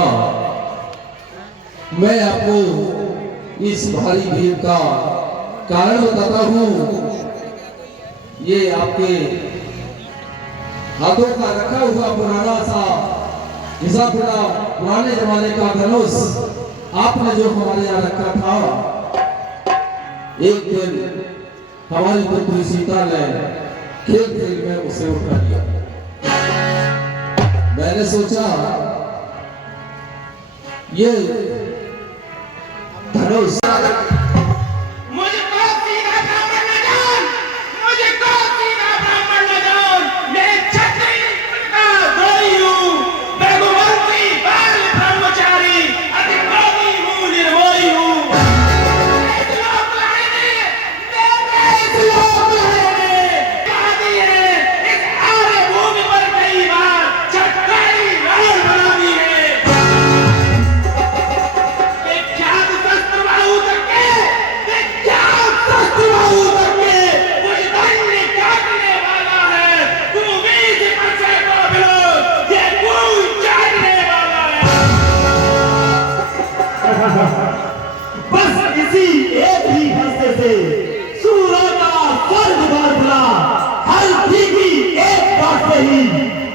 होगा। मैं आपको इस भारी भीड़ का कारण बताता हूँ। ये आपके हाथों का रखा हुआ पुराना सा घिसा पिटा पुराने जमाने का धनुष आपने जो हमारे यहाँ रखा था, एक दिन हमारी पुत्री सीता ने खेल खेल में उसे उठा लिया। मैंने सोचा ये धनुष बस इसी एक ही हंसते से सूरों का स्वर्ग भर भुला, हर भीगी एक बात से ही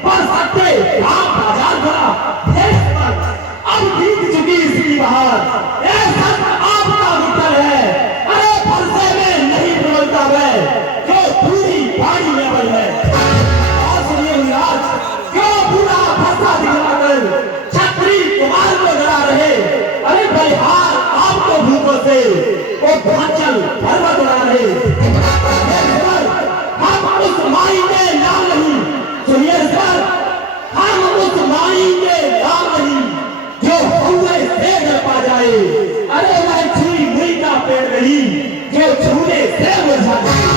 पर सकते आप बाजार भरा देश पर अब बीत चुकी इसकी बहार। ये सब आपका उत्तर है, अरे फरसे में नहीं बोलता मैं जो पूरी बाड़ी में बल है। और सुनिए विराज क्यों पूरा फरसा दिखलाकर छत्री कुमार को डरा रहे। अरे बलिहार आपको भूखों से वो भांचल पर्वत उड़ा रहे। हम उस माई के नाम नहीं, सुनिए सर, हम उस माई के नाम नहीं जो हुए से न पा जाए। अरे मैं छुई मुई का पेड़ नहीं जो छूने से मुरझा जाए।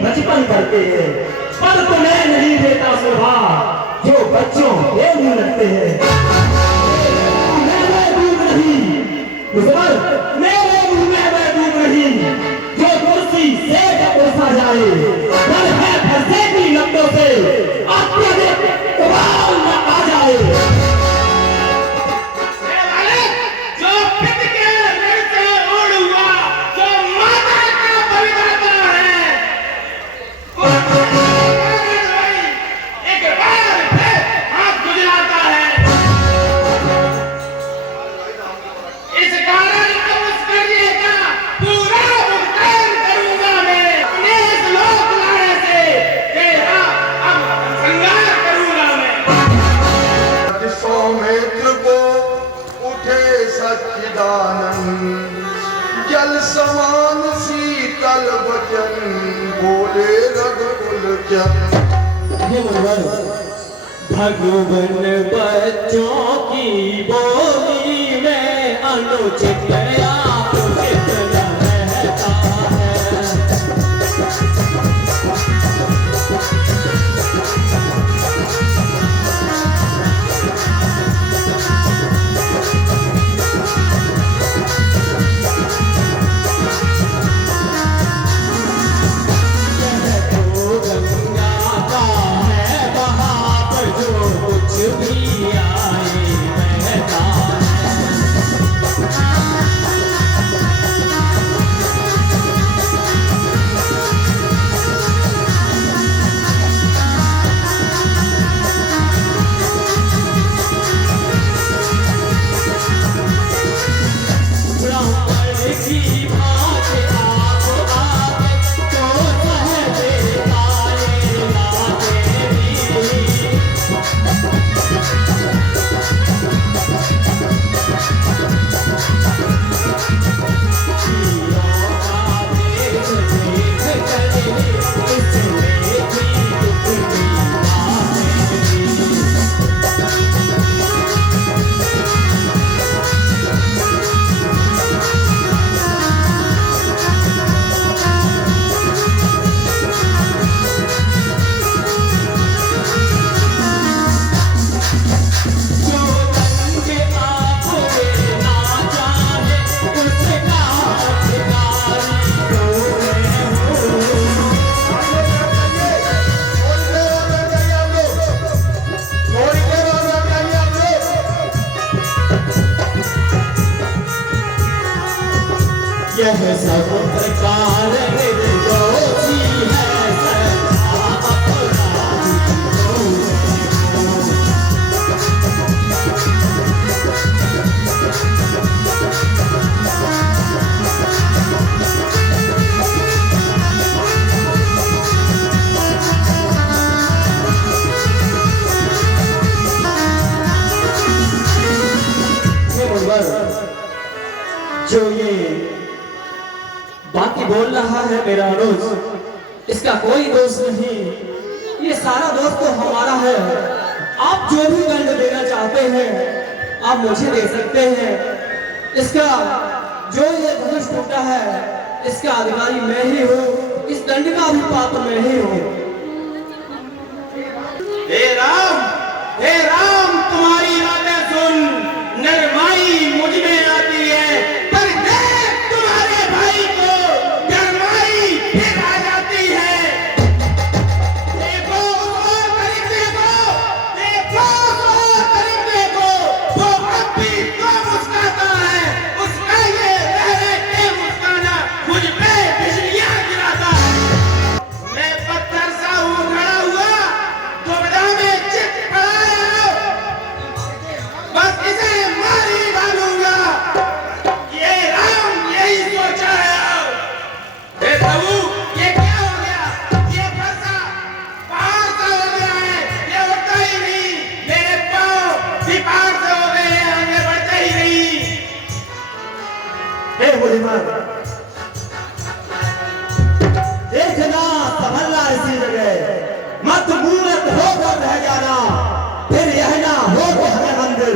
बचपन करते हैं पर तुम्हें नहीं देता शोभा जो बच्चों के मुंह लगते हैं। मेरे दूध नहीं मेरे मुंह में मैं दूध नहीं जो कुर्सी से उठा जाए। डर है फंसे की लंबों से अत्यधिक उबाल न आ जाए। जल समान शीतल वचन बोले रघुकुल भगवन बच्चों की बोली में अनुचित आपुचित रहता है। भी आए बहता है। सरकार निर्दोषी है सच्चा अपराधी जो ये बाकी बोल रहा है मेरा अनुज, इसका कोई दोष नहीं, ये सारा दोष तो हमारा है। आप जो भी दंड देना चाहते हैं आप मुझे दे सकते हैं। इसका जो ये धनुष टूटा है इसका अधिकारी मैं ही हूँ, इस दंड का भी पात्र मैं ही हूँ। हे राम तुम्हारी बातें सुन, नरमाई मुझ में आती है, पर देख तुम्हारे भाई को नरमाई फिर आ जाती है। देखो और परिंदे को, वो अब भी तो मुस्कुराता है, उसका ये लहरे के मुस्काना मुझ पे बिजलियां गिराता है। मैं पत्थर सा हूँ खड़ा हुआ, दुविधा में चित पड़ा, बस इसे मार ही डालूंगा। ये राम यही सोचा है। हे प्रभु ये क्या हो गया? ये फंसा पहाड़ सा हो गया है, ये उठता ही नहीं। मेरे पांव भी पहाड़ से हो गए हैं, आगे बढ़ते ही नहीं। हे मुनिवर, देखना संभलना इसी जगह, मत मूर्त होकर रह जाना, फिर यह ना हो कि हमें मंदिर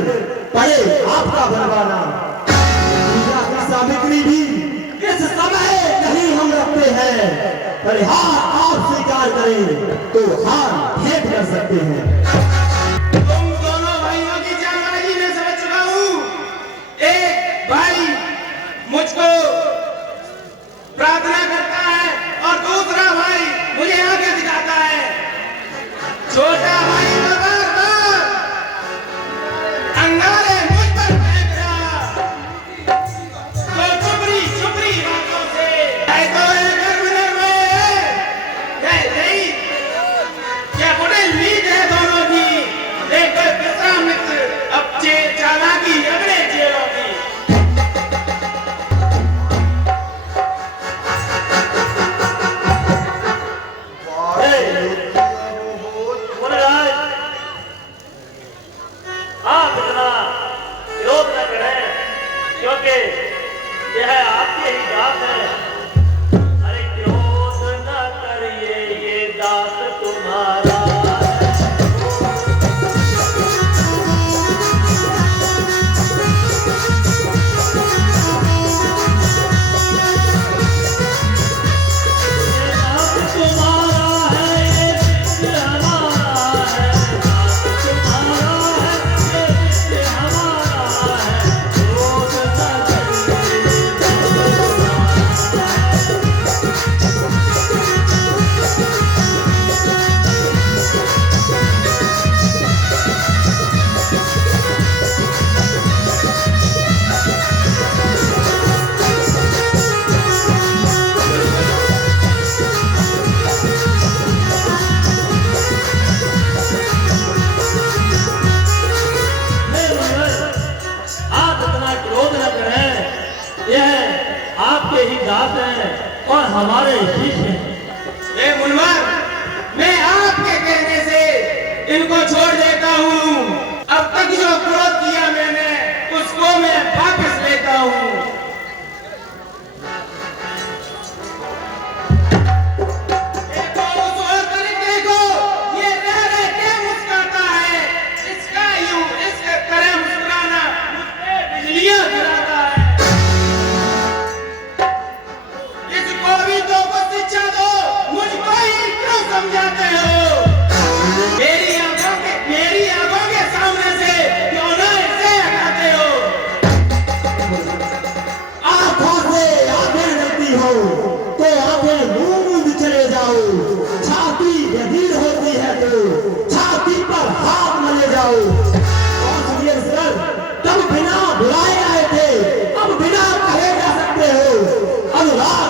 पड़े आपका बनवाना। पूजा की सामग्री भी इस समय नहीं हम रखते हैं, पर हार आप स्वीकार करें तो हार भेंट कर सकते हैं। तुम दोनों भाइयों की चालबाजी में समझ चुका हूँ। एक भाई मुझको प्रार्थना करता है और दूसरा भाई मुझे आगे दिखाता है। छोटा भाई बार-बार अंगारे मुझ पर फेंक रहा, तो चुपड़ी बातों से ऐसा है गर्म में नहीं क्या बड़े लीड है दोनों की। देखकर दूसरा मित्र अब चालाकी अगले जेलों की। आप इतना विरोध न करें, क्योंकि यह आपके ही दास है। अरे क्रोध न करिए, ये दास तुम्हारा और हमारे शिष्य ये मुनवर, मैं आपके कहने से इनको छोड़ देता हूँ। अब तक जो क्रोध किया मैंने उसको मैं वापस लेता हूँ। देखो उस और तरीके को, ये रह रह के मुस्कुराता है, इसका यूं इस तरह मुस्कुराना मुझ पे बिजलियां गिराता है। इसको भी तो कुछ शिक्षा दो, मुझको ही क्यों समझाते हो? मेरी आंखों के सामने से क्यों ना इसे हटाते हो? आंखों से आंखें लगती हो तो आंखें मूंद चले जाओ। छाती बधिर होती है तो छाती पर हाथ न ले जाओ। और सुनिए सर, तब बिना बुलाए आए थे, अब बिना कहे जा सकते हो। अनुराग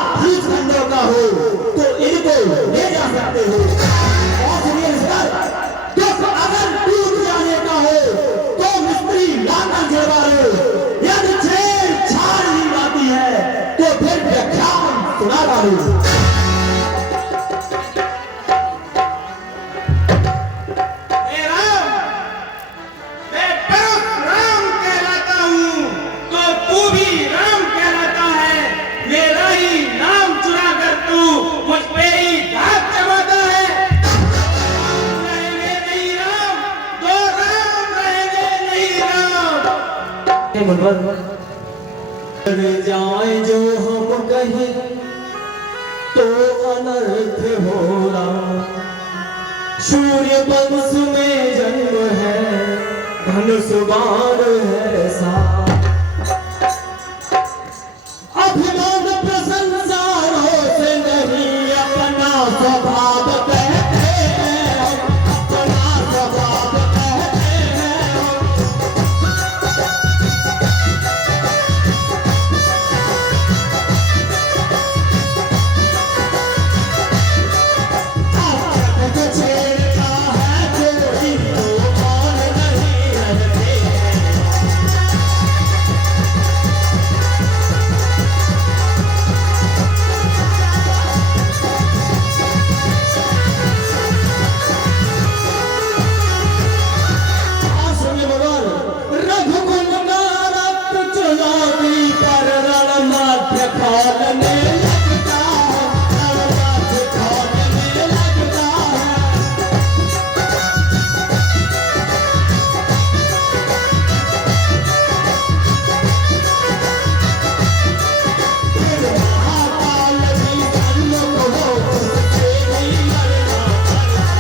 जाए जो हम कहें तो अनर्थ हो रहा। सूर्य वंश में जन्म है, धनुष बाण है सा। अभिमान प्रशंसाओं से नहीं, अपना स्वभाव कहते हैं, अपना स्वभाव कहते हैं। छेड़ता है कोई तो मान नहीं रहते हैं। रघुकुल का रक्त चुनौती पर रणमाध्य खोलने लगता है, रणमाध्य खोलने लगता है। फिर महाकाल भी सन्मुख हो, उससे भी लड़ना पड़ता।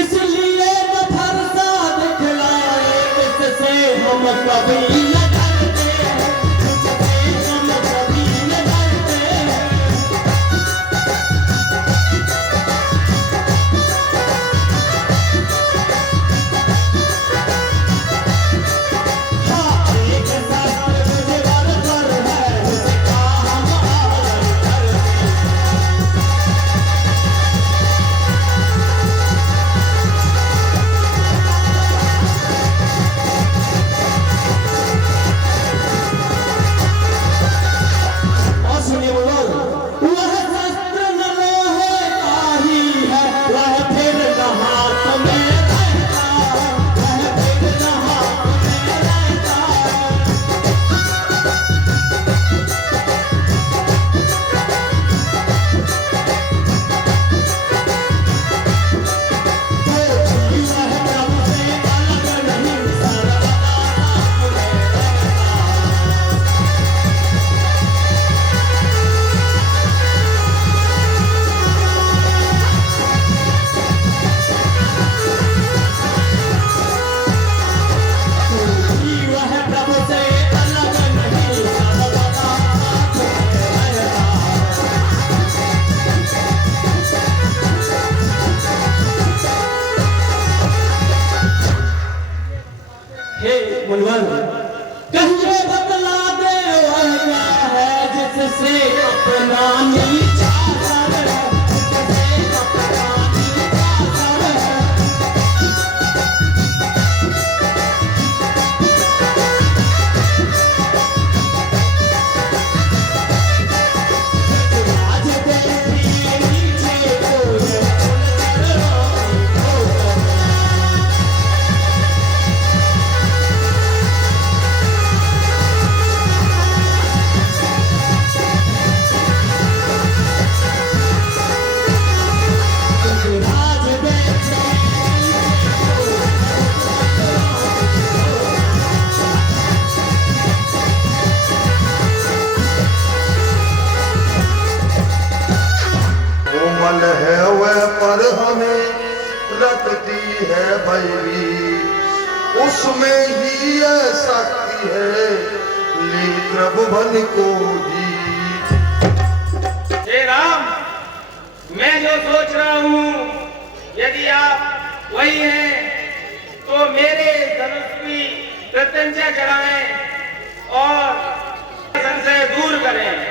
इसलिए न भरोसा दिखलाए, इससे हम कभी न डरते हैं, इससे हम कभी न डरते हैं। हाँ, एक शास्त्र मुझे बरतर है, उसका हम आदर करते हैं। और सुनिए बोलो, वह शस्त्र न लोहे का ही है, वह फिर न हाथ में रहता है, वह फिर न हाथ में रहता है। तो वह प्रभु से अलग नहीं, सर्वदा साथ में रहता है। वह प्रभु से अलग नहीं, सर्वदा साथ में रहता है। हे मुनवर, कहिए बतला दे वह क्या है जिससे अपना नीचा सर है, जिससे अपना नीचा सर है। आज देखिए नीचे कोई उनकर रोई ठोकर। आज देखिए कोमल है वह पर हमें रखती है भैरी, उसमें ही है शक्ति है ली प्रभुवन को जी। हे राम, मैं जो सोच रहा हूँ, यदि आप वही हैं तो मेरे धनुष की प्रत्यंचा कराएं और संशय दूर करें।